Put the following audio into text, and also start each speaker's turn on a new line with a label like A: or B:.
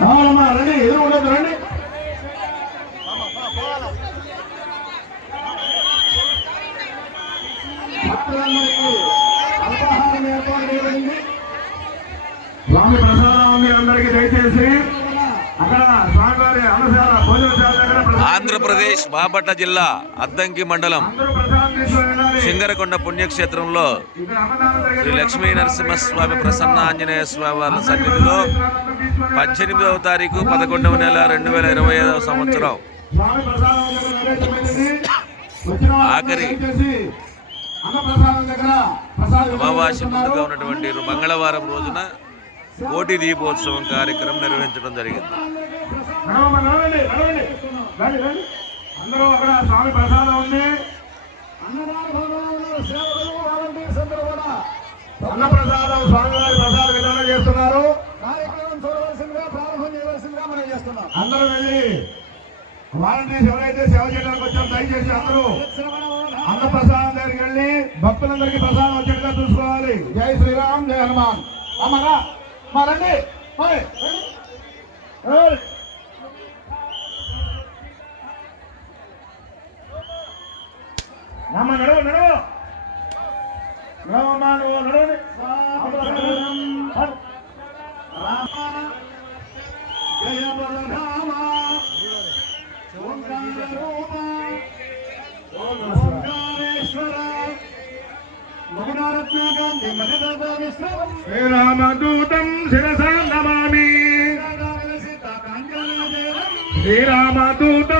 A: కావాలమ్మా రండి ఎదురు ఉండదు రండి. అల్పాహారం ఏర్పాటు చేయబడింది.
B: స్వామి ప్రసాదం అందరికీ దయచేసి అక్కడ స్వామివారి అనుసార భోజనశాల
C: ఆంధ్రప్రదేశ్ బాపట్ల జిల్లా అద్దంకి మండలం సింగరకొండ పుణ్యక్షేత్రంలో శ్రీ లక్ష్మీ నరసింహస్వామి ప్రసన్న ఆంజనేయ స్వామి వారి సన్నిధిలో పద్దెనిమిదవ తారీఖు పదకొండవ నెల రెండు వేల ఇరవై ఐదవ సంవత్సరం. ఆఖరి అమావాస్య ముందుగా ఉన్నటువంటి మంగళవారం రోజున కోటి దీపోత్సవం కార్యక్రమం నిర్వహించడం జరిగింది.
B: నడవమ్మ, నడవండి, నడవండి. రండి, రండి. అందరూ అక్కడ స్వామి ప్రసాదం ఉంది. అన్న ప్రసాదం స్వామివారి ప్రసాద విధానం చేస్తున్నారు.
A: కార్యక్రమం చూడవలసిందిగా ప్రారంభం చేయవలసిందిగా మనం చేస్తున్నాం.
B: అందరూ వెళ్ళి వాలంటీర్స్ ఎవరైతే సేవ చేయడానికి వచ్చారో దయచేసి అందరూ అన్న ప్రసాదం దగ్గరికి వెళ్ళి భక్తులందరికీ ప్రసాదం వచ్చేట్టుగా చూసుకోవాలి. జై శ్రీరామ్ జై హనుమాన్. అమ్మరా మా అమ్మ నడవ నడవ. నడవమ్మా నువ్వు నడవండి
A: జయ బలరామ ఓంకార రూప ఓంకారేశ్వర విశ్వం
B: శ్రీరామదూతం శిరసా నమామి శ్రీరామదూతం